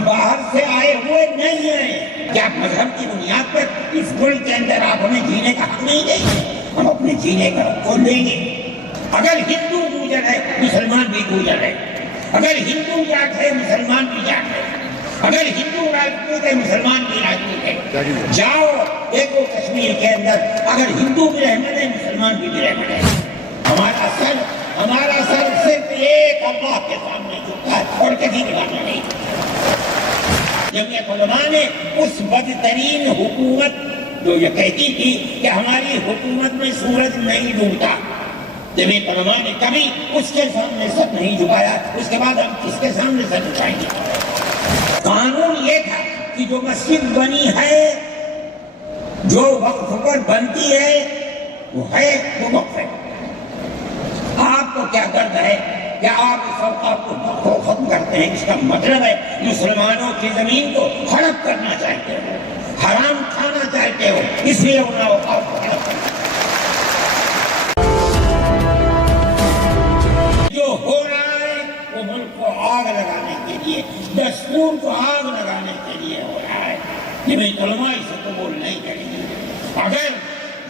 ہم باہر سے آئے ہوئے نہیں ہیں کہ آپ مذہب کی بنیاد پر اس ملک کے اندر آپ ہمیں جینے کا حق نہیں دیں گے. ہم اپنے جینے کا حق کھول دیں گے. اگر ہندو گوجر ہے مسلمان بھی گوجر ہے. اگر ہندو جاٹ ہے مسلمان بھی جاٹ ہے. اگر ہندو راجپوت ہے مسلمان بھی راجپوت ہے. جاؤ دیکھو کشمیر کے اندر اگر ہندو بھی رحمت ہے مسلمان بھی رحمت ہے. ہمارا سر صرف ایک اللہ کے سامنے جھکتا ہے اور کسی ٹھکانا نہیں. جمعیت علماء نے اس بدترین حکومت جو یہ کہتی تھی کہ ہماری حکومت میں سورج نہیں ڈوبتا، جمعیت علماء نے کبھی اس کے سامنے سر نہیں جھکایا. اس کے بعد ہم کس کے سامنے سر جھکائیں گے؟ قانون یہ تھا کہ جو مسجد بنی ہے، جو وقف پر بنتی ہے وہ وقف ہے. آپ کو کیا درد ہے کہ آپ اس اوقات کو ختم کرتے ہیں؟ اس کا مطلب ہے مسلمانوں کی زمین کو ہڑپ کرنا چاہتے ہو، حرام کھانا چاہتے ہو، اس لیے ان اوقات کو ہڑپ کرنا. جو ہو رہا ہے وہ ملک کو آگ لگانے کے لیے، دستور کو آگ لگانے کے لیے ہو رہا ہے. جمعیت علماء اسے قبول نہیں کریں گے. اگر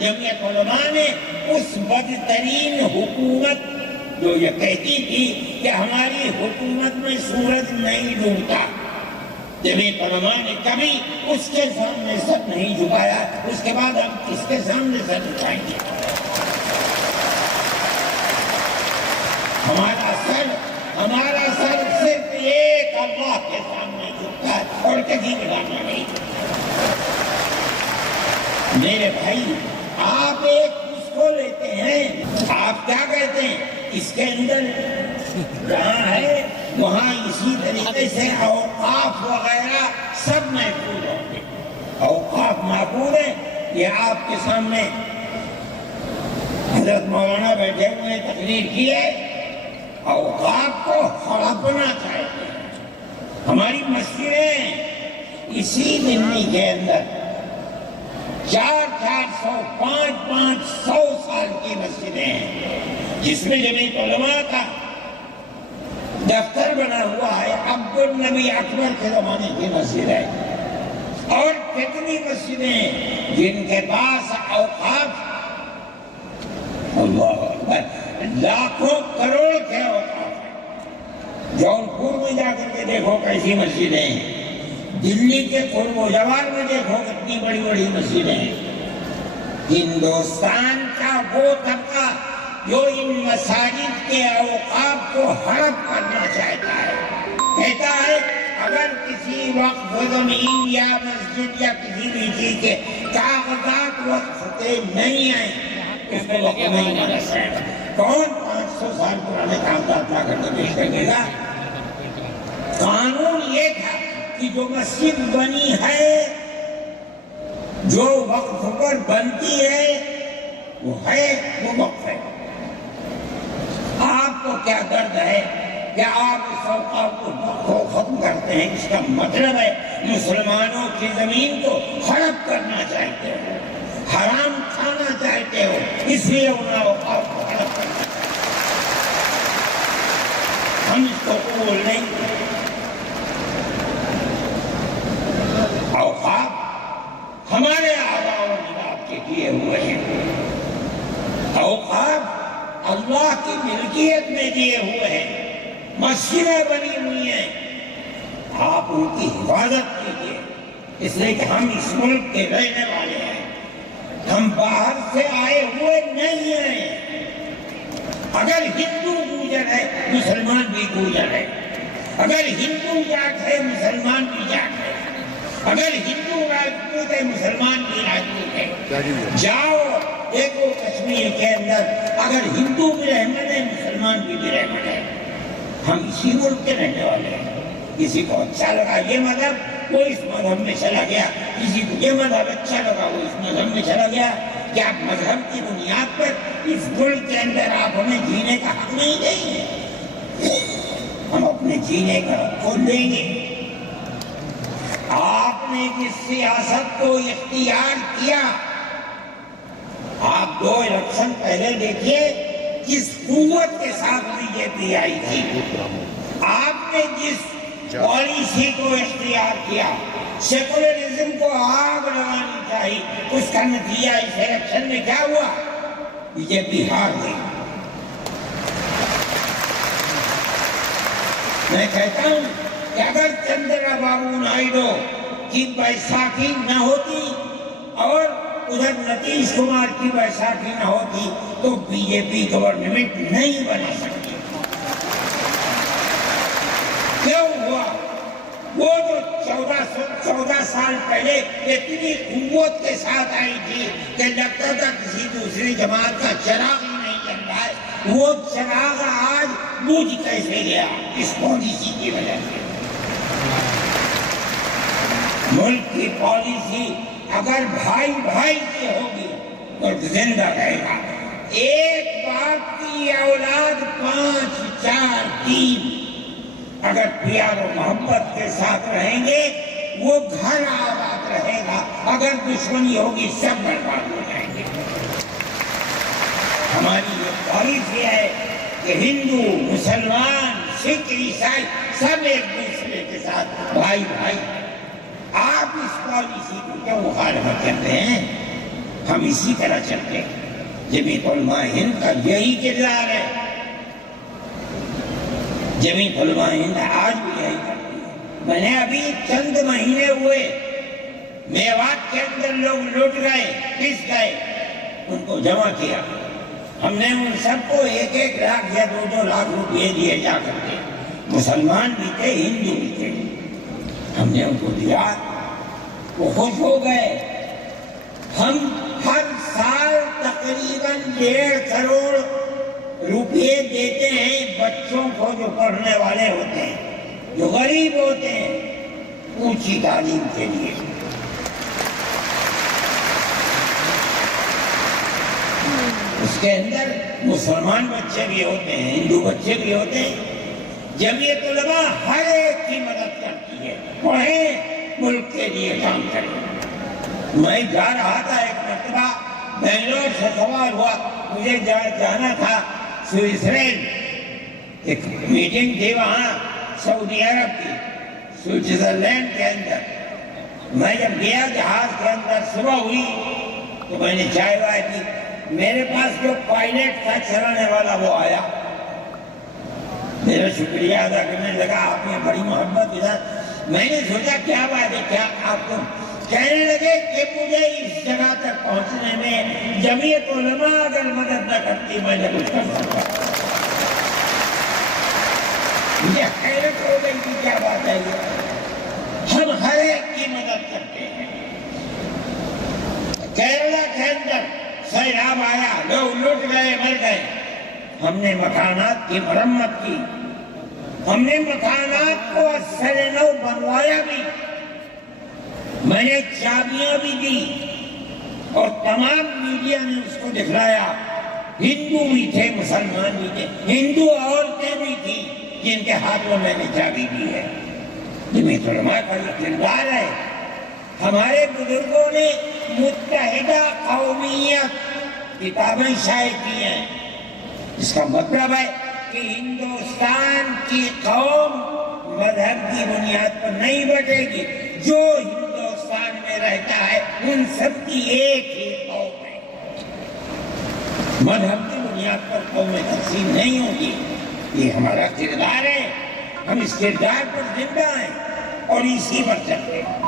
جمعیت علماء نے اس بدترین حکومت جو یہ کہتی تھی کہ ہماری حکومت میں سورج نہیں ڈوبتا، جمعیت علماء نے کبھی اس کے سامنے سر نہیں جھکایا. اس کے بعد ہم کس کے سامنے سر جھکائیں گے؟ ہمارا سر صرف ایک اللہ کے سامنے جھکتا ہے اور کسی ٹھکانا نہیں. میرے بھائی، آپ ایک اس کو لیتے ہیں، آپ کیا کہتے ہیں؟ اس کے اندر جہاں ہے وہاں اسی طریقے سے اوقاف وغیرہ سب محفوظ ہوں گے. اوقاف محفوظ ہے. یہ آپ کے سامنے حضرت مولانا بیٹھے ہوئے تقریر کی ہے. اوقاف کو ہڑپنا چاہتے ہیں. ہماری مسجدیں اسی دلی کے اندر 400 500 سال کی مسجدیں ہیں، جس میں جمعیت علماء کا دفتر بنا ہوا ہے. عبدالنبی اکبر کے زمانے کی مسجد ہے. اور کتنی مسجدیں جن کے پاس اوقاف اللہ اکبر لاکھوں کروڑ کے اوقاف ہیں. جونپور میں جا کر کے دیکھو کیسی مسجدیں ہیں. دلی کے قرب و جوار میں دیکھو کتنی بڑی بڑی مسجدیں ہیں. ہندوستان کا وہ طبقہ جو ان مساجد کے اوقاف کو ہڑپ کرنا چاہتا ہے، کہتا ہے اگر کسی وقف زمین یا مسجد یا کسی بھی چیز کے کاغذات وقف کے نہیں آئے اس کو وقف نہیں مانا جائے گا. کون 500 سال پرانے کاغذات لا کر کے پیش کر دے گا؟ قانون یہ تھا کہ جو مسجد بنی ہے، جو وقف پر بنتی ہے وہ وقف ہے. آپ کو کیا درد ہے کہ آپ اس اوقات کو ختم کرتے ہیں؟ اس کا مطلب ہے مسلمانوں کی زمین کو ہڑپ کرنا چاہتے ہو، حرام کھانا چاہتے ہو، اس لیے ان اوقات کو ہڑپ کرنا. ہم اس کو قبول نہیں کریں. اوقاف ہمارے آباء و اجداد کے کیے ہوئے ہیں. اوقاف اللہ کی ملکیت میں دیے ہوئے ہیں. مسجدیں بنی ہوئی ہیں، آپ ان کی حفاظت کیجیے. اس لیے کہ ہم اس ملک کے رہنے والے ہیں، ہم باہر سے آئے ہوئے نہیں ہیں. اگر ہندو گوجر ہے مسلمان بھی گوجر ہے. اگر ہندو جاٹ ہے مسلمان بھی جاٹ ہے. اگر ہندو راجپوت ہے مسلمان بھی راجپوت ہے. جاؤ دیکھو کشمیر کے اندر اگر ہندو بھی رحمت ہے مسلمان بھی رحمت ہے. ہم اسی ملک کے رہنے والے ہیں. کسی کو اچھا لگا یہ مذہب وہ اس مذہب میں چلا گیا، کسی کو یہ مذہب اچھا لگا وہ اس مذہب میں چلا گیا. کہ آپ مذہب کی بنیاد پر اس ملک کے اندر آپ ہمیں جینے کا حق نہیں دیں گے. ہم اپنے جینے کا حق کھول دیں گے. آپ نے جس سیاست کو اختیار کیا، آپ 2 الیکشن پہلے دیکھیے کس قوت کے ساتھ بی جے پی آئی تھی. آپ نے جس پالیسی کو اختیار اختیار کیا، سیکولرزم کو آگ لگانی چاہیے. اس کا نتیجہ اس الیکشن میں کیا ہوا؟ بی جے پی ہار گئی. میں کہتا ہوں کہ اگر چندرا بابو نائیڈو کی بیساکھی نہ ہوتی اور ادھر نتیش کمار کی بیساکھی نہ ہوتی تو بی جے پی گورنمنٹ نہیں بنا سکتی. کیوں ہوا؟ وہ جو 14 سال پہلے اتنی قوت کے ساتھ آئی تھی کہ لگتا تھا کسی دوسری جماعت کا چراغ ہی نہیں جل رہا ہے، وہ چراغ آج بجھ کیسے گیا؟ اس پالیسی کی وجہ سے. ملک کی پالیسی اگر بھائی بھائی کی ہوگی تو زندہ رہے گا. ایک باپ کی اولاد 5 4 3 اگر پیار و محبت کے ساتھ رہیں گے وہ گھر آباد رہے گا. اگر دشمنی ہوگی سب برباد ہو جائیں گے. ہماری یہ پالیسی ہے کہ ہندو مسلمان سکھ عیسائی سب ایک دوسرے کے ساتھ بھائی بھائی. آپ اس پالیسی کو کیوں مخالفت کرتے ہیں؟ ہم اسی طرح چلتے ہیں. جمعیت علماء ہند کا یہی کردار ہے. جمعیت علماء ہند آج بھی یہی کرتی ہے. میں نے ابھی چند مہینے ہوئے میوات کے اندر لوگ لٹ گئے، پس گئے، ان کو جمع کیا. ہم نے ان سب کو 1 لاکھ یا 2 لاکھ روپئے دیے جا کر کے. مسلمان بھی تھے، ہندو بھی تھے. ہم نے ان کو دیا، وہ خوش ہو گئے. ہم ہر سال تقریباً 1.5 کروڑ روپئے دیتے ہیں بچوں کو جو پڑھنے والے ہوتے ہیں، جو غریب ہوتے ہیں، اونچی تعلیم کے لیے. اس کے اندر مسلمان بچے بھی ہوتے ہیں، ہندو بچے بھی ہوتے ہیں. جمعیت علماء ہر ایک کی مدد کرتی ہے. پڑھیں، ملک کے لیے کام کریں. میں جا رہا تھا ایک مرتبہ بنگلور سے سوال ہوا، مجھے جانا تھا سوئٹزرلینڈ. ایک میٹنگ تھی وہاں سعودی عرب کی، سوئٹزرلینڈ کے اندر. میں جب گیا جہاز کے اندر صبح ہوئی تو میں نے چائے وائے پی. میرے پاس جو پائلٹ تھا چلانے والا وہ آیا، میرا شکریہ ادا کرنے لگا. آپ نے بڑی محبت کے ساتھ. میں نے سوچا کیا بات ہے، کیا آپ کو؟ کہنے لگے کہ مجھے اس جگہ تک پہنچنے میں جمعیت علماء اگر مدد نہ کرتی میں نے کچھ کر سکتا. مجھے حیرت ہو گئی کہ کیا بات ہے یہ. ہم ہر ایک کی مدد کرتے ہیں. کیرلا کے اندر سیلاب آیا، لوگ لٹ گئے، مر گئے. ہم نے مکانات کی مرمت کی، ہم نے مکانات کو اثر نو بنوایا بھی. میں نے چابیاں بھی دی اور تمام میڈیا نے اس کو دکھلایا. ہندو بھی تھے، مسلمان بھی تھے، ہندو عورتیں بھی تھیں جن کے ہاتھوں میں نے چابی دی ہے. جمعیت علماء کا یہ کردار ہے. ہمارے بزرگوں نے متحدہ قومیت کتابیں شائع کی ہیں. اس کا مطلب ہے کہ ہندوستان کی قوم مذہب کی بنیاد پر نہیں بٹے گی. جو ہندوستان میں رہتا ہے ان سب کی ایک ہی قوم ہے. مذہب کی بنیاد پر قومیں تقسیم نہیں ہوگی. یہ ہمارا کردار ہے. ہم اس کردار پر زندہ ہیں اور اسی پر چلتے ہیں.